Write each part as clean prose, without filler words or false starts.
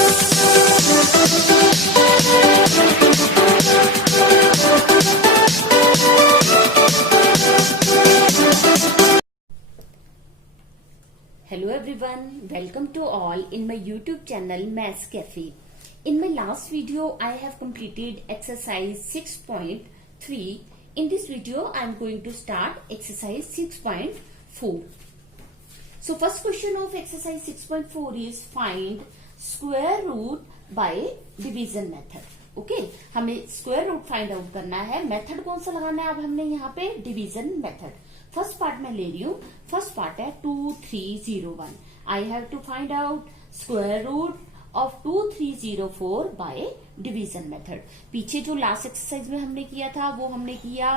Hello everyone, welcome to all in my YouTube channel Maths Cafe. In my last video, I have completed exercise 6.3. In this video, I am going to start exercise 6.4. So first question of exercise 6.4 is find square root by division method. Okay हमें square root find out करना है. Method कौन सा लगाना है अब हमने यहाँ पे डिवीजन मेथड. फर्स्ट पार्ट में ले रही हूँ. फर्स्ट पार्ट है 2301. I have to find out square root of 2304 by division method. पीछे जो लास्ट एक्सरसाइज में हमने किया था वो हमने किया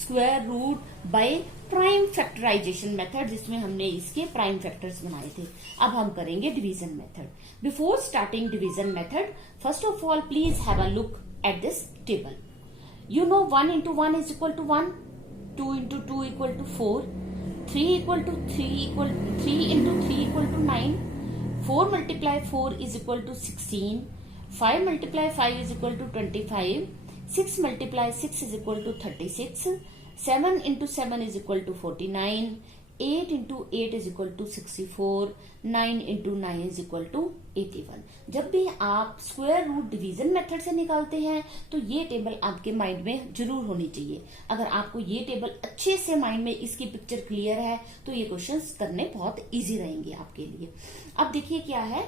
square root by prime factorisation method, जिसमें हमने इसके प्राइम फैक्टर्स बनाए थे. अब हम करेंगे division method. Before starting division method, first of all, please have a look at this table. You know 1 into 1 is equal to 1, 2 into 2 equal to 4, 3 equal to 3 into 3 equal to 9, 4 multiply 4 is equal to 16, 5 multiply 5 is equal to 25, 6 multiply 6 is equal to 36, 7 into 7 is equal to 49, 8 into 8 is equal to 64, 9 into 9 is equal to 81. जब भी आप square root division method से निकालते हैं तो ये table आपके mind में जरूर होनी चाहिए. अगर आपको ये टेबल अच्छे से माइंड में इसकी पिक्चर क्लियर है तो ये क्वेश्चंस करने बहुत इजी रहेंगे आपके लिए. अब देखिए क्या है,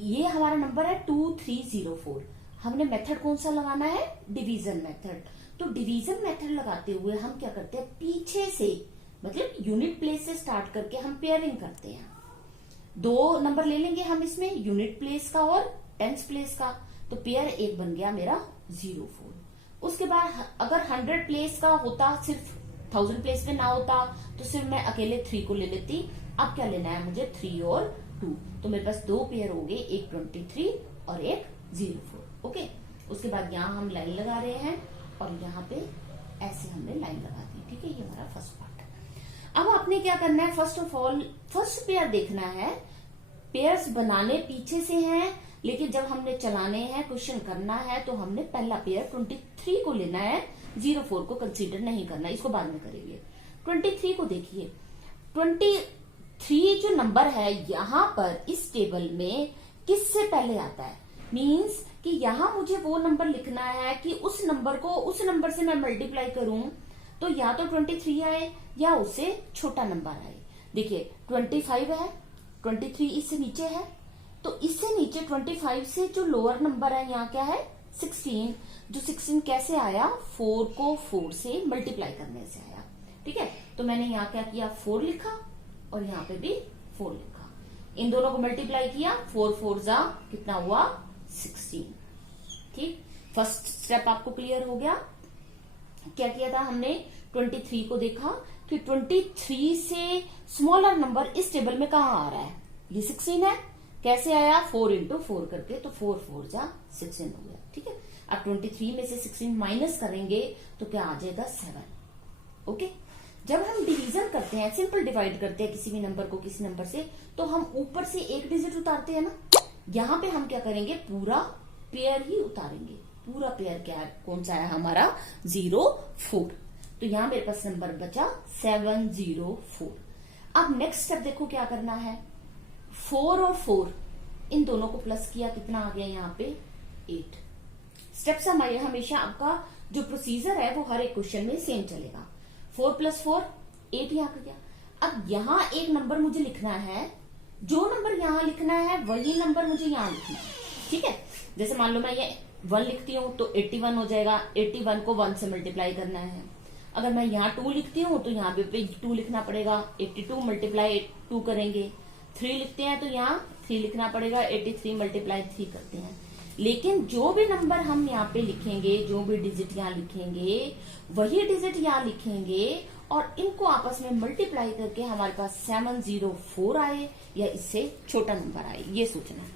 ये हमारा नंबर है 2304. हमने मेथड कौन सा लगाना है, डिवीजन मेथड. तो डिवीजन मेथड लगाते हुए हम क्या करते हैं, पीछे से मतलब यूनिट प्लेस से स्टार्ट करके हम पेयरिंग करते हैं. दो नंबर ले लेंगे हम इसमें, यूनिट प्लेस का और टेंस प्लेस का. तो पेयर एक बन गया मेरा 04. उसके बाद अगर 100 प्लेस का होता, सिर्फ 1000 प्लेस पे ना होता तो सिर्फ मैं अकेले 3 को ले लेती. अब क्या लेना है मुझे, 3 और 2. तो मेरे पास दो पेयर हो गए, एक 23 और एक 04. ओके. उसके बाद यहाँ हम लाइन लगा रहे हैं और यहाँ पे ऐसे हमने लाइन लगा दी. ठीक है, ये हमारा फर्स्ट पार्ट है. अब आपने क्या करना है, first of all first pair देखना है. पेयर्स बनाने पीछे से हैं, लेकिन जब हमने चलाने हैं, क्वेश्चन करना है, तो हमने पहला पेयर 23 को लेना है. 04 को कंसीडर नहीं करना, इसको बाद में करेंगे. 23 को देखिए, 23 जो नंबर है यहाँ पर इस टेबल में किससे पहले आता है. मीन्स कि यहाँ मुझे वो नंबर लिखना है कि उस नंबर को उस नंबर से मैं मल्टीप्लाई करूं तो या तो 23 आए या उससे छोटा नंबर आए. देखिए 25 है, 23 इससे नीचे है, तो इससे नीचे 25 से जो लोअर नंबर है यहाँ क्या है, 16. जो 16 कैसे आया, 4 को 4 से मल्टीप्लाई करने से आया. ठीक है, तो मैंने यहाँ क्या किया, 4 लिखा और यहाँ पे भी 4 लिखा. इन दोनों को मल्टीप्लाई किया, 4 4 जा कितना हुआ, 16. ठीक, फर्स्ट स्टेप आपको क्लियर हो गया. क्या किया था हमने, 23 को देखा कि 23 से स्मॉलर नंबर इस टेबल में कहाँ आ रहा है, ये 16 है. कैसे आया, 4 into 4 करके, तो 4 4 जा 16 हो गया. ठीक है, अब 23 में से 16 माइनस करेंगे तो क्या आ जाएगा, 7. ओके. जब हम डिवीजन करते हैं, सिंपल डिवाइड करते हैं किसी भी नंबर को किसी नंबर से, तो हम ऊपर से एक डिजिट उतारते हैं ना. यहाँ पे हम क्या करेंगे, पूरा पेयर ही उतारेंगे. पूरा पेयर क्या है, कौन सा है हमारा, 04. तो यहाँ मेरे पास नंबर बचा 704. अब नेक्स्ट स्टेप देखो क्या करना है, 4 और 4 इन दोनों को प्लस किया, कितना आ गया यहाँ पे, 8. स्टेप्स हमारे हमेशा आपका जो प्रोसीजर है वो हर एक क्वेश्चन में सेम चलेगा. 4 + 4 8 यहाँ आ गया. अब यहाँ एक नंबर मुझे लिखना है, जो नंबर यहाँ लिखना है वही नंबर मुझे यहाँ लिखना है. ठीक है, जैसे मान लो मैं ये 1 लिखती हूँ तो 81 हो जाएगा. 81 को 1 से मल्टीप्लाई करना है. अगर मैं यहाँ 2 लिखती हूँ तो यहाँ पे 2 लिखना पड़ेगा. 82 मल्टीप्लाई 2 करेंगे. 3 लिखते हैं तो यहाँ 3 लिखना पड़ेगा. 83 मल्टीप्लाई 3 करते हैं. लेकिन जो भी नंबर हम यहाँ पे लिखेंगे, जो भी डिजिट यहाँ लिखेंगे, वही डिजिट यहाँ लिखेंगे और इनको आपस में मल्टीप्लाई करके हमारे पास 704 आए या इससे छोटा नंबर आए, ये सोचना है.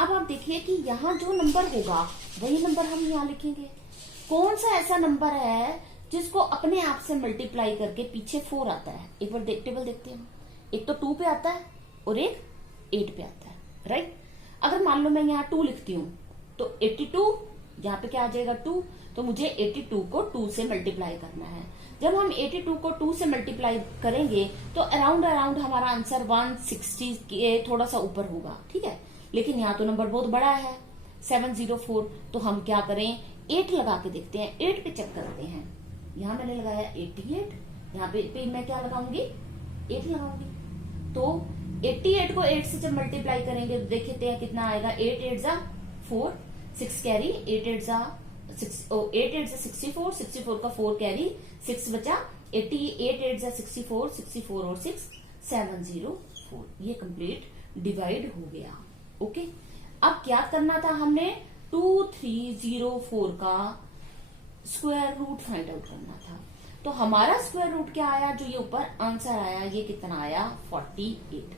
अब आप देखिए कि यहाँ जो नंबर होगा वही नंबर हम यहाँ लिखेंगे. कौन सा ऐसा नंबर है जिसको अपने आप से मल्टीप्लाई करके पीछे 4 आता है. एक बार टेबल देखते हैं. एक तो 2 पे आता है और एक 8 पे आता है. राइट. अगर मान लो मैं यहाँ 2 लिखती हूँ तो 82, यहाँ पे क्या आ जाएगा 2, तो मुझे 82 को 2 से मल्टीप्लाई करना है। जब हम 82 को 2 से मल्टीप्लाई करेंगे तो अराउंड हमारा आंसर 160 के थोड़ा सा ऊपर होगा, ठीक है। लेकिन यहाँ तो नंबर बहुत बड़ा है 704, तो हम क्या करें, 8 लगा के देखते हैं, 8 पे चेक करते हैं। यहाँ मैंने लगाया 88, यहाँ पे मैं क्या लगाऊंगी, 8 लगाऊंगी। तो 88 को 8 से जब मल्टीप्लाई करेंगे तो देखते हैं कितना आएगा, 8 8 जा 4, 6 कैरी, 8 8 जा 64, 64 का 4 कैरी, 6 बचा, 88 8 जा 64, 64 और 6 704। ये कंप्लीट डिवाइड हो गया। ओके, अब क्या करना था, हमने 2304 का स्क्वायर रूट फाइंड आउट करना था। तो हमारा स्क्वायर रूट क्या आया, जो ये ऊपर आंसर आया, ये कितना आया 48।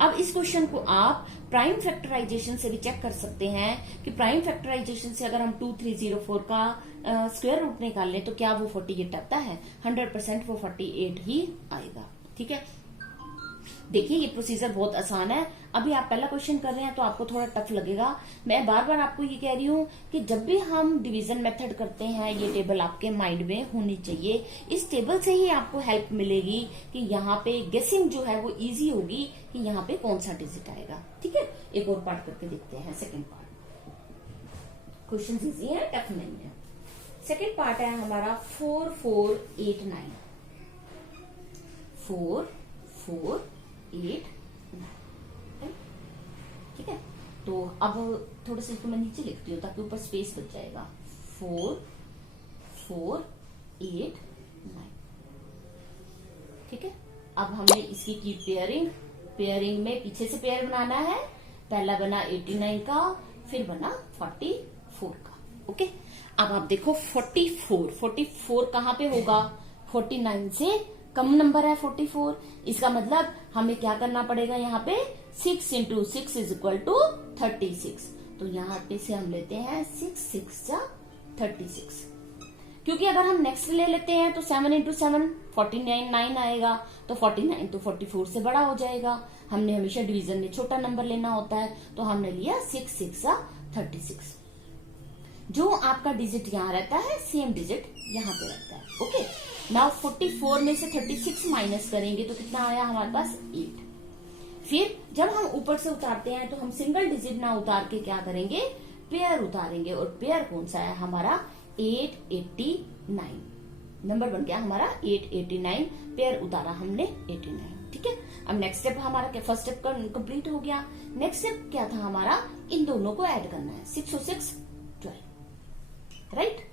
अब इस क्वेश्चन को आप प्राइम फैक्टराइजेशन से भी चेक कर सकते हैं कि प्राइम फैक्टराइजेशन से अगर हम 2304 का स्क्वायर रूट निकाल लें तो क्या वो 48 आता है, 100% वो 48 ही आएगा, ठीक है। देखिए ये प्रोसीजर बहुत आसान है। अभी आप पहला क्वेश्चन कर रहे हैं तो आपको थोड़ा टफ लगेगा। मैं बार बार आपको ये कह रही हूँ कि जब भी हम डिवीजन मेथड करते हैं ये टेबल आपके माइंड में होनी चाहिए। इस टेबल से ही आपको हेल्प मिलेगी कि यहाँ पे गेसिंग जो है वो इजी होगी कि यहाँ पे कौन सा डिजिट आएगा, ठीक है। एक और पार्ट करके देखते हैं, सेकेंड पार्ट। क्वेश्चन इजी है, टफ नहीं है। सेकेंड पार्ट है हमारा 4489, 4489, ठीक है। तो अब थोड़ा सा इसको मैं नीचे लिखती हूँ ताकि ऊपर स्पेस बच जाएगा। 4489, ठीक है। अब हमने इसकी की पेयरिंग में पीछे से पेयर बनाना है। पहला बना 89 का, फिर बना 44 का। ओके, अब आप देखो 44 कहाँ पे होगा, 49 से कम नंबर है 44। इसका मतलब हमें क्या करना पड़ेगा, यहाँ पे 6 × 6 = 36। तो यहाँ पे से हम लेते हैं 6 6 जा 36, क्योंकि अगर हम नेक्स्ट ले लेते हैं तो 7 × 7 49 आएगा, तो 49 तो 44 से बड़ा हो जाएगा। हमने हमेशा डिवीजन में छोटा नंबर लेना होता है, तो हमने लिया 6 6 जा 36। जो आपका डिजिट यहाँ रहता है सेम डिजिट यहाँ पे रहता है। ओके, नाउ 44 में से 36 माइनस करेंगे तो कितना आया हमारे पास 8। फिर जब हम ऊपर से उतारते हैं तो हम सिंगल डिजिट ना उतार के क्या करेंगे, पेयर उतारेंगे। और पेयर कौन सा है हमारा 889, नंबर बन गया हमारा 889। पेयर उतारा हमने 89, ठीक है। अब नेक्स्ट स्टेप हमारा फर्स्ट स्टेप कंप्लीट हो गया। नेक्स्ट स्टेप क्या था हमारा, इन दोनों को ऐड करना है, 6 और 6 12, राइट।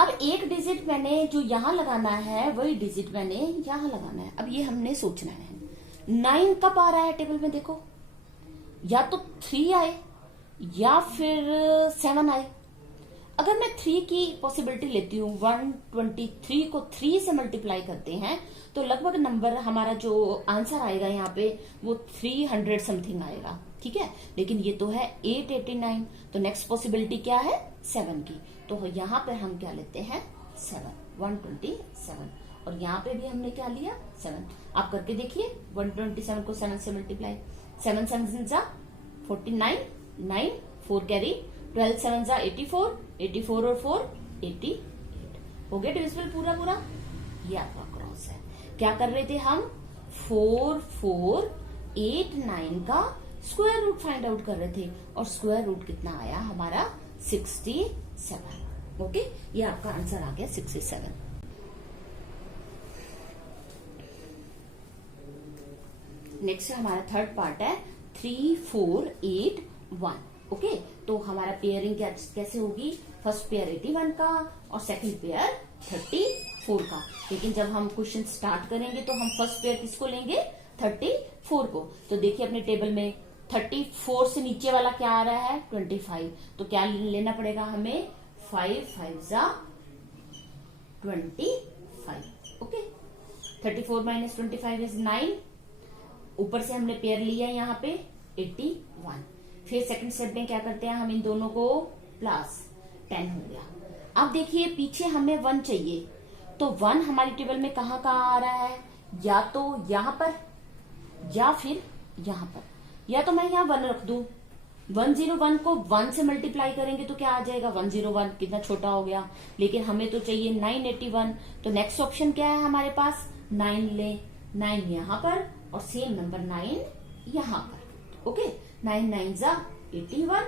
अब एक डिजिट मैंने जो यहाँ लगाना है वही डिजिट मैंने यहाँ लगाना है। अब ये हमने सोचना है 9 कब आ रहा है टेबल में, देखो या तो 3 आए या फिर 7 आए। अगर मैं 3 की पॉसिबिलिटी लेती हूँ, 123 को 3 से मल्टीप्लाई करते हैं तो लगभग नंबर हमारा जो आंसर आएगा यहाँ पे वो 300 समथिंग आएगा, ठीक है। लेकिन ये तो है 889, तो नेक्स्ट पॉसिबिलिटी क्या है 7 की। तो यहाँ पे हम क्या लेते हैं 7, 127। और यहाँ पे भी हमने क्या लिया 7। आप करके देखिए 127 को 7 से मल्टीप्लाई, 7 7 जा 49, 9 4 कैरी, 12 7 जा 84, 84 और 4 88 हो गया डिविजिबल पूरा। ये आपका क्रॉस है। क्या कर रहे थे हम 4489 का स्क्वायर रूट फाइंड आउट कर रहे थे, और स्क्वायर रूट कितना आया हमारा 67। ओके, ये आपका आंसर आ गया 67। नेक्स्ट हमारा थर्ड पार्ट है 3481। ओके, तो हमारा पेयरिंग कैसे होगी, फर्स्ट पेयर 81 का और सेकंड पेयर 34 का। लेकिन जब हम क्वेश्चन स्टार्ट करेंगे तो हम फर्स्ट पेयर किसको लेंगे 34 को। तो देखिए अपने टेबल में 34 से नीचे वाला क्या आ रहा है 25, तो क्या लेना पड़ेगा हमें 5 5 जा 25। Okay, 34 - 25 is 9। ऊपर से हमने पेयर लिया यहाँ पे 81। फिर सेकंड स्टेप में क्या करते हैं हम इन दोनों को प्लस 10 हो गया। अब देखिए पीछे हमें 1 चाहिए, तो 1 हमारी टेबल में कहाँ आ रहा है, या तो यहाँ पर या फिर यहाँ पर। या तो मैं यहाँ 1 रख दूं 101 को 1 से मल्टीप्लाई करेंगे तो क्या आ जाएगा, 101 कितना छोटा हो गया, लेकिन हमें तो चाहिए 981। तो नेक्स्ट ऑप्शन क्या है हमारे पास, 9 ले, 9 यहाँ पर और सेम नंबर 9 यहाँ पर। ओके, 9 9 जा 81,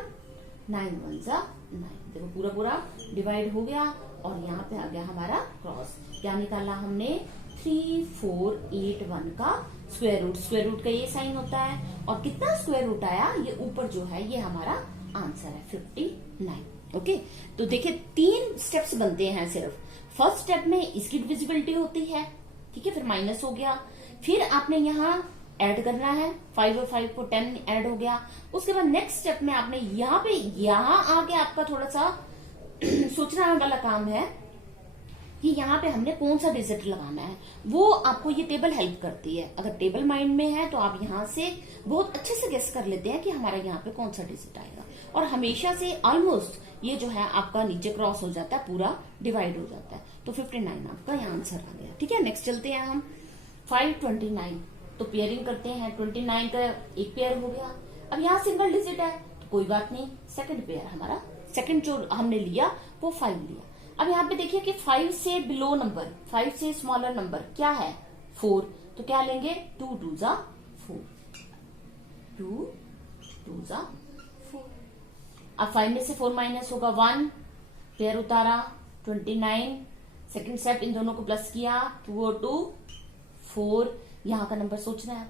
9 1 जा 9। देखो पूरा पूरा डिवाइड हो गया और यहाँ पे आ गया हमारा क्रॉस। क्या निकाला हमने, 3481 का स्क्वायर रूट। स्क्वायर रूट का ये साइन होता है और कितना स्क्वायर रूट आया, ये ऊपर जो है ये हमारा आंसर है 59। ओके, तो देखिए 3 स्टेप्स बनते हैं सिर्फ। फर्स्ट स्टेप में इसकी डिविजिबिलिटी होती है, ठीक है, फिर माइनस हो गया, फिर आपने यहाँ ऐड करना है, 5 और 5 को 10 ऐड हो गया। उसके बाद नेक्स्ट स्टेप में आपने यहाँ आके आपका थोड़ा सा सोचना वाला काम है कि यहाँ पे हमने कौन सा डिजिट लगाना है, वो आपको ये टेबल हेल्प करती है। अगर टेबल माइंड में है तो आप यहाँ से बहुत अच्छे से गेस कर लेते हैं कि हमारा यहाँ पे कौन सा डिजिट आएगा, और हमेशा से ऑलमोस्ट ये जो है आपका नीचे क्रॉस हो जाता है, पूरा डिवाइड हो जाता है। तो 59 आपका यहाँ आंसर आ गया। ठीक है, नेक्स्ट चलते हैं हम 529। तो पेयरिंग करते हैं, 29 का एक पेयर हो गया। अब यहाँ सिंगल डिजिट है तो कोई बात नहीं, सेकंड पेयर हमारा, सेकंड जो हमने लिया वो 5 लिया। अब यहाँ पे देखिए कि 5 से बिलो नंबर, 5 से स्मॉलर नंबर क्या है, 4, तो क्या लेंगे, 2 2 जा 4, 2 2 जा 4। अब 5 में से 4 माइनस होगा 1, पेयर उतारा 29, सेकंड स्टेप इन दोनों को प्लस किया, 2 और 2 4, यहाँ का नंबर सोचना है।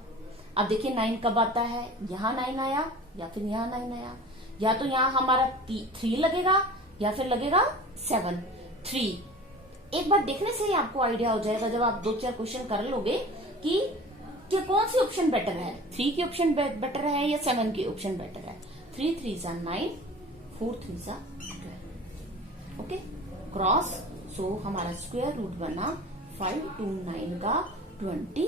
अब देखिए 9 कब आता है, यहाँ 9 आया या फिर यहाँ 9 आया, या तो यहाँ हमारा 3 लगेगा या फिर लगेगा 7, 3। एक बार देखने से ही आपको आइडिया हो जाएगा जब आप 2-4 क्वेश्चन कर लोगे कि कौन सी ऑप्शन बेटर है, 3 की ऑप्शन बेटर है या 7 की ऑप्शन बेटर है। 3 3 जा 9, 4 3 जा 12। ओके, क्रॉस, सो हमारा स्क्वायर रूट बना 529 का 23।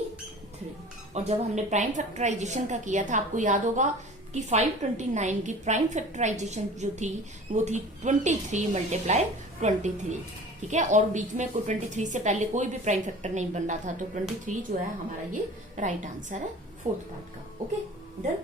और जब हमने प्राइम फैक्टराइजेशन का किया था, आपको याद होगा कि 529 की प्राइम फैक्टराइजेशन जो थी वो थी 23 मल्टीप्लाई 23। ठीक है, और बीच में 23 से पहले कोई भी प्राइम फैक्टर नहीं बन रहा था, तो 23 जो है हमारा ये राइट आंसर है फोर्थ पार्ट का। Okay, done.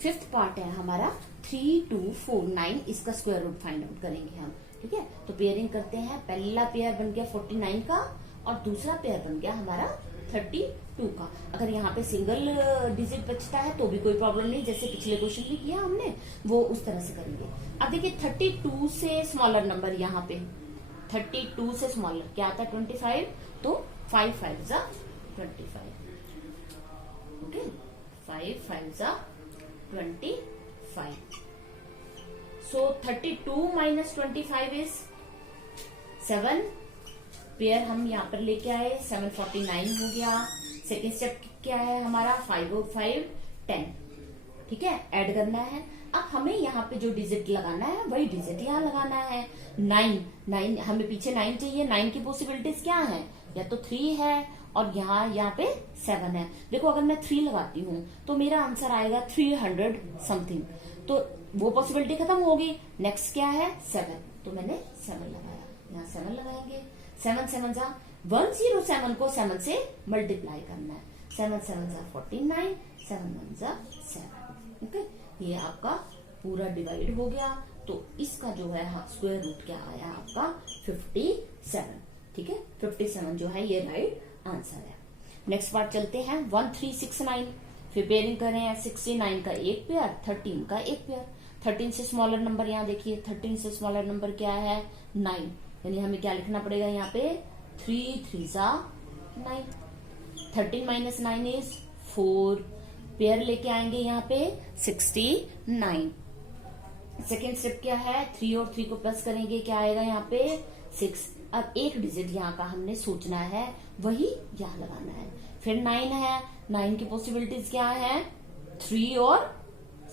फिफ्थ पार्ट है हमारा 3249, इसका स्क्वायर रूट फाइंड आउट करेंगे हम। ठीक है, तो पेयरिंग करते हैं। पहला पेयर बन गया 49 का और दूसरा पेयर बन गया हमारा 32 का। अगर यहाँ पे सिंगल डिजिट बचता है तो भी कोई प्रॉब्लम नहीं, जैसे पिछले क्वेश्चन में किया हमने वो उस तरह से करेंगे। अब देखिए 32 से स्मॉलर नंबर, यहाँ पे 32 से स्मॉलर क्या आता है 25, तो 5 5 जा 25। ओके, 5 5 जा 25। सो 32 माइनस 25 इज 7। पेयर हम यहाँ पर लेके आए, 749 हो गया। सेकेंड स्टेप क्या है हमारा, 5 और 5 10। ठीक है, ऐड करना है। अब हमें यहाँ पे जो डिजिट लगाना है वही डिजिट यहाँ लगाना है। 9 हमें पीछे 9 चाहिए। 9 की पॉसिबिलिटीज क्या है, या तो 3 है और यहाँ पे 7 है। देखो अगर मैं 3 लगाती हूँ तो मेरा आंसर आएगा 300 समथिंग, तो वो पॉसिबिलिटी खत्म होगी। नेक्स्ट क्या है 7, तो मैंने 7 लगाया, यहाँ 7 लगाएंगे। 7 7 जा 107 को 7 से मल्टीप्लाई करना है। 7 7 जा 49, 7 1 जा 7। ओके, ये आपका पूरा डिवाइड हो गया। तो इसका जो है स्क्वायर रूट क्या आया आपका 57। ठीक है, 57 जो है ये राइट आंसर है। नेक्स्ट पार्ट चलते हैं 1369। फिर पेयरिंग करें 69 का एक पेयर, 13 का एक पेयर। 13 से स्मॉलर नंबर यहाँ देखिए, 13 से स्मॉलर नंबर क्या है 9, यानी हमें क्या लिखना पड़ेगा यहाँ पे 3 3 जा 9। 13 माइनस 9 इज 4। पेयर लेके आएंगे यहाँ पे 69। सेकेंड स्टेप क्या है, 3 और 3 को प्लस करेंगे, क्या आएगा यहाँ पे 6। अब एक डिजिट यहाँ का हमने सोचना है, वही यहाँ लगाना है। फिर 9 है, 9 की पॉसिबिलिटीज क्या है 3 और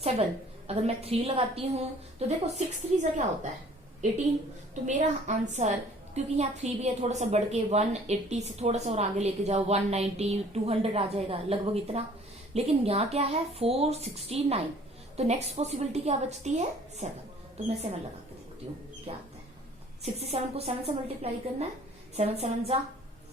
7। अगर मैं 3 लगाती हूँ तो देखो 6 3 से क्या होता है 18। तो मेरा आंसर, क्योंकि यहाँ 3 भी है, थोड़ा सा बढ़ के 180 से थोड़ा सा और आगे लेके जाओ 190 200 आ जाएगा लगभग इतना। लेकिन यहाँ क्या है 469, तो नेक्स्ट पॉसिबिलिटी क्या बचती है 7। तो मैं 7 लगा के देखती हूँ क्या आता है। 67 को 7 से मल्टीप्लाई करना है। 7 7 जा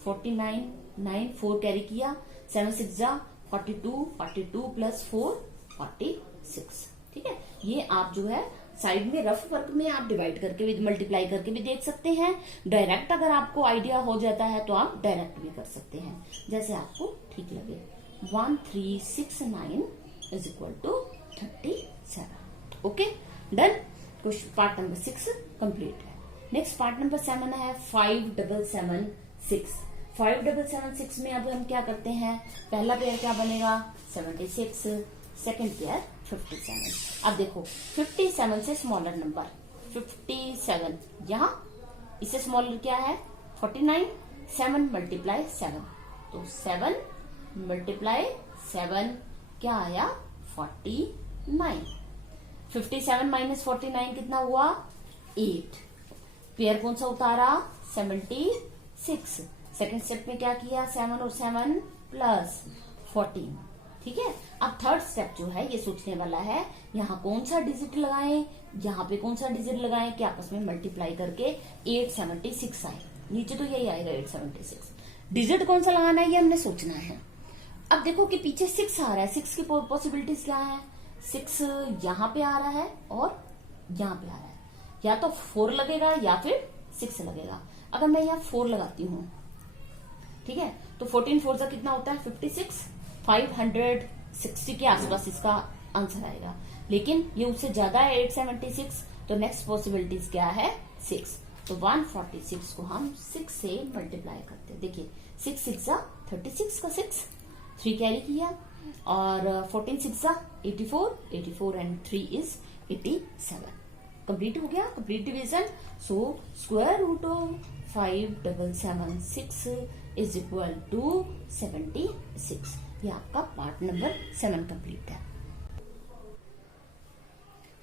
49, 9 4 कैरी किया, 7 6 जा 42, 42 प्लस 4 49। 6। ठीक है, ये आप जो है साइड में रफ वर्क में आप डिवाइड करके भी, मल्टीप्लाई करके भी देख सकते हैं। डायरेक्ट अगर आपको आइडिया हो जाता है तो आप डायरेक्ट भी कर सकते हैं, जैसे आपको ठीक लगे। 1369 is equal to 37। Okay, done. Question part number 6 complete है। नेक्स्ट पार्ट नंबर 7 है 5776। 5776 में अब हम क्या करते हैं, पहला पेयर क्या बनेगा 76, सेकेंड पेयर 57। अब देखो 57 से स्मॉलर नंबर 57, यहाँ इससे स्मॉलर क्या है 49, 7 मल्टीप्लाई 7, तो 7 मल्टीप्लाई 7 क्या आया 49। 57 माइनस 49 कितना हुआ 8। पेयर कौन सा उतारा 76। सेकेंड स्टेप में क्या किया 7 और 7 प्लस 14। ठीक है, अब थर्ड स्टेप जो है ये सोचने वाला है, यहाँ कौन सा डिजिट लगाएं, यहाँ पे कौन सा डिजिट लगाएं कि आपस में मल्टीप्लाई करके 876 आए। नीचे तो यही आएगा 876। डिजिट कौन सा लगाना है ये हमने सोचना है। अब देखो कि पीछे 6 आ रहा है, 6 की पॉसिबिलिटीज क्या है, 6 यहाँ पे आ रहा है और यहाँ पे आ रहा है, या तो 4 लगेगा या फिर 6 लगेगा। अगर मैं यहाँ 4 लगाती हूँ, ठीक है, तो 14 4 का कितना होता है 56, 560 के आसपास इसका आंसर आएगा। लेकिन ये उससे ज्यादा है 876, तो नेक्स्ट पॉसिबिलिटीज क्या है 6। तो 146 को हम 6 से मल्टीप्लाई करते हैं। देखिए 6 6 36 का 6, 3 कैरी किया, और 14 6 84, 84 एंड 3 इज 87। कंप्लीट हो गया, complete division. So square root of 5776 is equal to 76। ये आपका पार्ट नंबर 7 कंप्लीट है।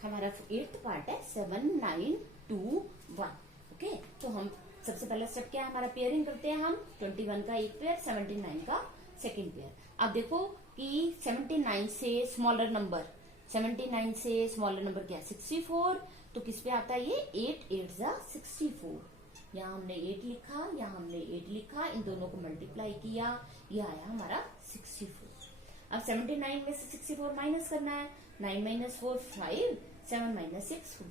हमारा 8th पार्ट है 7921। ओके, तो हम सबसे पहला स्टेप क्या है हमारा, पेयरिंग करते हैं हम। 21 का एक पेयर, 79 का सेकेंड पेयर। अब देखो कि 79 से स्मॉलर नंबर, 79 से स्मॉलर नंबर क्या 64, तो किस पे आता है ये 8 8 जा 64। यहाँ हमने 8 लिखा, यहाँ हमने 8 लिखा, इन दोनों को मल्टीप्लाई किया, ये आया हमारा 64। अब 79 में से 64 माइनस करना है, 9 माइनस 4 5, 7 माइनस 6 1।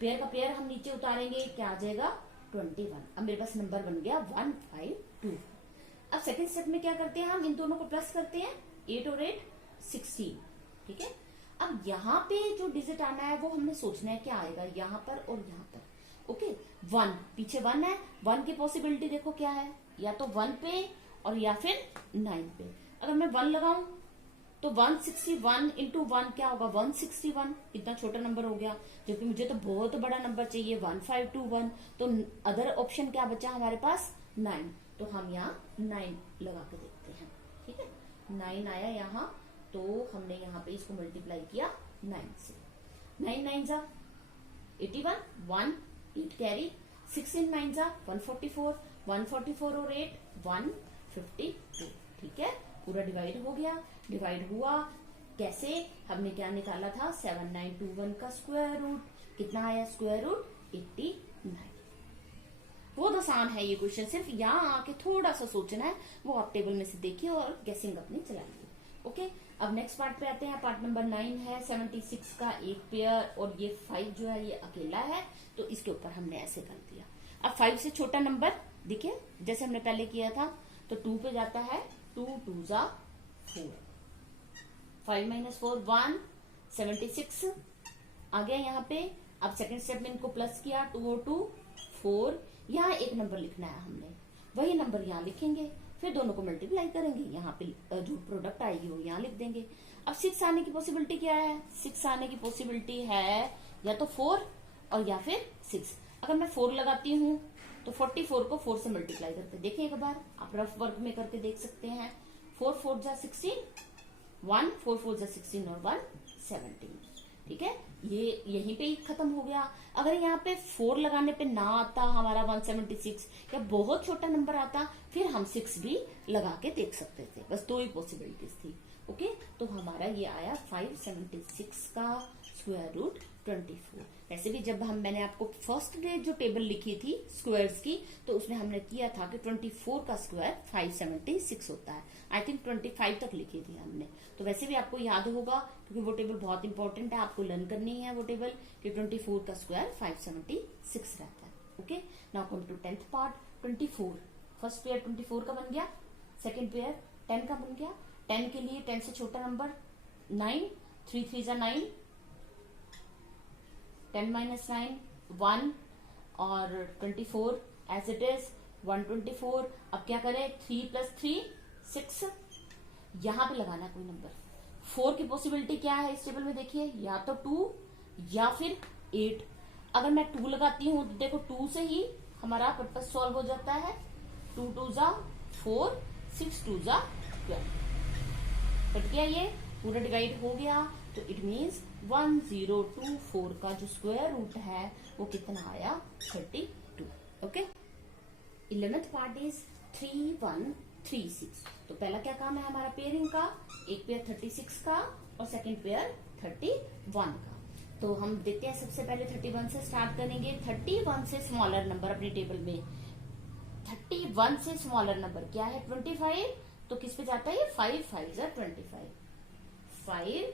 पेयर का पेयर हम नीचे उतारेंगे, क्या आ जाएगा 21। अब मेरे पास नंबर बन गया 1524। अब सेकंड स्टेप में क्या करते हैं, हम इन दोनों को प्लस करते हैं, 8 और 8 16। ठीक है, अब यहाँ पे जो डिजिट आना है वो हमने सोचना है क्या आएगा, यहाँ पर और यहाँ पर। ओके, 1 पीछे 1 है, 1 की पॉसिबिलिटी देखो क्या है, या तो 1 पे और या फिर 9 पे। अगर मैं 1 लगाऊं तो 161 इंटू 1 क्या होगा 161। इतना छोटा नंबर हो गया, जबकि मुझे तो बहुत बड़ा नंबर चाहिए 1521। तो अदर ऑप्शन क्या बचा हमारे पास 9, तो हम यहाँ 9 लगा के देखते हैं। ठीक है, 9 आया यहाँ, तो हमने यहाँ पे इसको मल्टीप्लाई किया 9 से। 9 9 जा 81, 1 8 कैरी, 6 इन 9 जा 144, 144 और 8 152। ठीक है, पूरा डिवाइड हो गया। डिवाइड हुआ कैसे, हमने क्या निकाला था 7921 का स्क्वायर रूट, कितना आया स्क्वायर रूट 89। बहुत आसान है ये क्वेश्चन, सिर्फ यहाँ आके थोड़ा सा सोचना है, वो आप टेबल में से देखिए और गेसिंग अपनी चलाइए। ओके, अब नेक्स्ट पार्ट पे आते हैं। पार्ट नंबर 9 है 76 का एक पेयर, और ये 5 जो है ये अकेला है, तो इसके ऊपर हमने ऐसे कर दिया। अब 5 से छोटा नंबर देखिए, जैसे हमने पहले किया था, तो 2 पे जाता है, 2 2 जा 4, 5 माइनस 4 1, 76 आ गया यहाँ पे। अब सेकंड स्टेप में इनको प्लस किया, 2 और 2 4, यहाँ एक नंबर लिखना है हमने, वही नंबर यहाँ लिखेंगे, फिर दोनों को मल्टीप्लाई करेंगे, यहाँ पे जो प्रोडक्ट आएगी वो यहाँ लिख देंगे। अब 6 आने की पॉसिबिलिटी क्या है, 6 आने की पॉसिबिलिटी है या तो 4 और या फिर 6। अगर मैं 4 लगाती हूँ तो 44 को 4 से मल्टीप्लाई करके देखिए एक बार, आप रफ वर्क में करके देख सकते हैं। 4 4 जा 16, 1 4 4 जा 16 और 1 17। ठीक है, ये यहीं पे ही खत्म हो गया। अगर यहाँ पे 4 लगाने पे ना आता हमारा 176 या बहुत छोटा नंबर आता, फिर हम 6 भी लगा के देख सकते थे, बस 2 ही पॉसिबिलिटीज थी। ओके, तो हमारा ये आया 576 का स्क्वायर रूट 24। वैसे भी जब मैंने आपको फर्स्ट डे जो टेबल लिखी थी स्क्वायर्स की, तो उसमें हमने किया था कि 24 का स्क्वायर 576 होता है। आई थिंक 25 तक लिखी थी हमने, तो वैसे भी आपको याद होगा क्योंकि वो टेबल बहुत इंपॉर्टेंट है, आपको लर्न करनी है वो टेबल कि 24 का स्क्वायर 576 रहता है। Okay, now come to 10th part. 24 first pair 24 का बन गया, सेकेंड पेयर 10 का बन गया। 10 के लिए 10 से छोटा नंबर 9, 3 3 जा 9, 10 minus 9 1, और 24 एज इट इज 124। अब क्या करें, 3 plus 3 6, यहां पे लगाना कोई नंबर। 4 की पॉसिबिलिटी क्या है इस टेबल में, देखिए या तो 2 या फिर 8। अगर मैं 2 लगाती हूं तो देखो 2 से ही हमारा पर्पस सॉल्व हो जाता है। 2 2 जा 4, 6 2 जा 12, कट गया, ये पूरा डिवाइड हो गया। तो इट मीन्स 1024 का जो स्क्वायर रूट है वो कितना आया, 32। Okay, 11th part is 3136। तो पहला क्या काम है हमारा पेयरिंग का, एक पेयर 36 का और सेकंड पेयर 31 का। तो हम देखते हैं, सबसे पहले 31 से स्टार्ट करेंगे। 31 से स्मॉलर नंबर अपनी टेबल में, 31 से स्मॉलर नंबर क्या है 25, तो किस पे जाता है, 5 5 जा 25, 5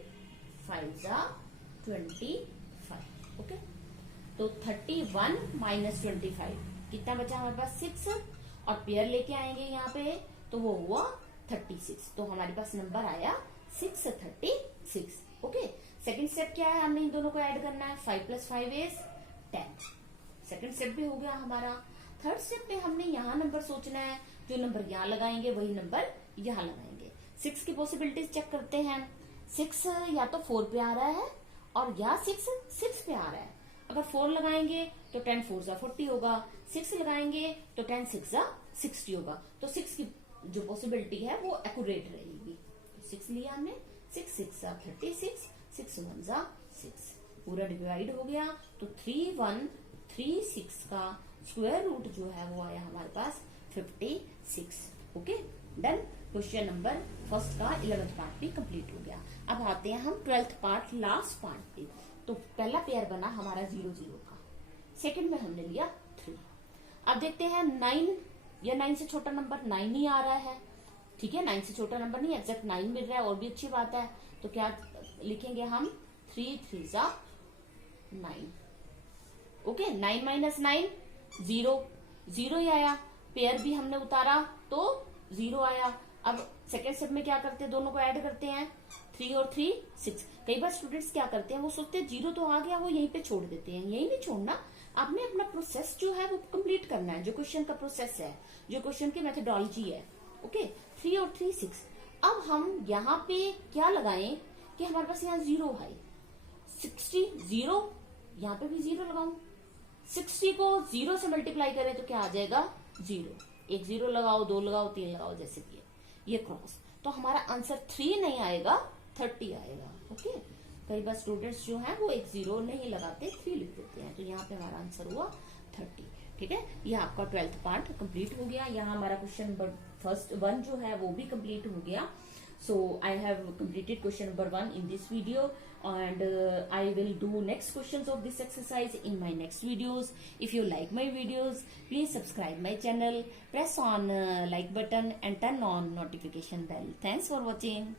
5 जा 25। ओके, तो 31 माइनस 25 कितना बचा हमारे पास, 6, और पेयर लेके आएंगे यहाँ पे तो वो हुआ 36। तो हमारे पास नंबर आया 636। ओके, सेकंड स्टेप क्या है, हमने इन दोनों को ऐड करना है। 5 + 5 इज 10। सेकंड स्टेप भी हो गया हमारा। थर्ड स्टेप में हमने यहाँ नंबर सोचना है, जो नंबर यहाँ लगाएंगे वही नंबर यहाँ लगाएंगे। 6 की पॉसिबिलिटीज चेक करते हैं। 6 या तो 4 पे आ रहा है और या 6 पे आ रहा है। अगर 4 लगाएंगे तो 10 4 जा 40 होगा, 6 लगाएंगे तो 10 6 जा 60 होगा। तो 6 की जो पॉसिबिलिटी है वो एक्यूरेट रहेगी। 6 लिया हमने, 6 6 जा 36, 6 1 जा 6, पूरा डिवाइड हो गया। तो 3136 का स्क्वायर रूट जो है वो आया हमारे पास 56। Okay, done. Question number first का 11th पार्ट भी कंप्लीट हो गया। अब आते हैं हम 12th पार्ट, लास्ट पार्ट पे। तो पहला पेयर बना हमारा 0 0 का, सेकंड में हमने लिया 3। अब देखते हैं 9 या 9 से छोटा नंबर 9 ही आ रहा है। ठीक है, 9 से छोटा नंबर नहीं, एग्जैक्ट 9 मिल रहा है और भी अच्छी बात है। तो क्या लिखेंगे हम, 3 3 जा 9। ओके, 9 माइनस 9 0, 0 ही आया। पेयर भी हमने उतारा तो 0 आया। अब सेकेंड स्टेप में क्या करते हैं, दोनों को ऐड करते हैं। 3 और 3 6। कई बार स्टूडेंट्स क्या करते हैं, वो सोचते हैं 0 तो आ गया, वो यहीं पे छोड़ देते हैं। यहीं नहीं छोड़ना, आपने अपना प्रोसेस जो है वो कंप्लीट करना है, जो क्वेश्चन का प्रोसेस है, जो क्वेश्चन की मेथोडोलॉजी है। ओके, 3 और 3 6। अब हम यहाँ पे क्या लगाएं कि हमारे पास यहाँ 0 है, 60 0, यहाँ पे भी 0 लगाऊं। 60 को 0 से मल्टीप्लाई करें तो क्या आ जाएगा, 0। एक 0 लगाओ, 2 लगाओ, 3 लगाओ, जैसे कि ये क्रॉस। तो हमारा आंसर 3 नहीं आएगा, 30 आएगा। ओके, कई बार स्टूडेंट्स जो हैं वो एक 0 नहीं लगाते, 3 लिख देते हैं। तो यहाँ पे हमारा आंसर हुआ 30। ठीक है, ये आपका 12th पार्ट कंप्लीट हो गया। यहाँ हमारा क्वेश्चन नंबर फर्स्ट 1 जो है वो भी कंप्लीट हो गया। So I have completed question number 1 in this video, and I will do next questions of this exercise in my next videos. If you like my videos, please subscribe my channel, press on like button and turn on notification bell. Thanks for watching.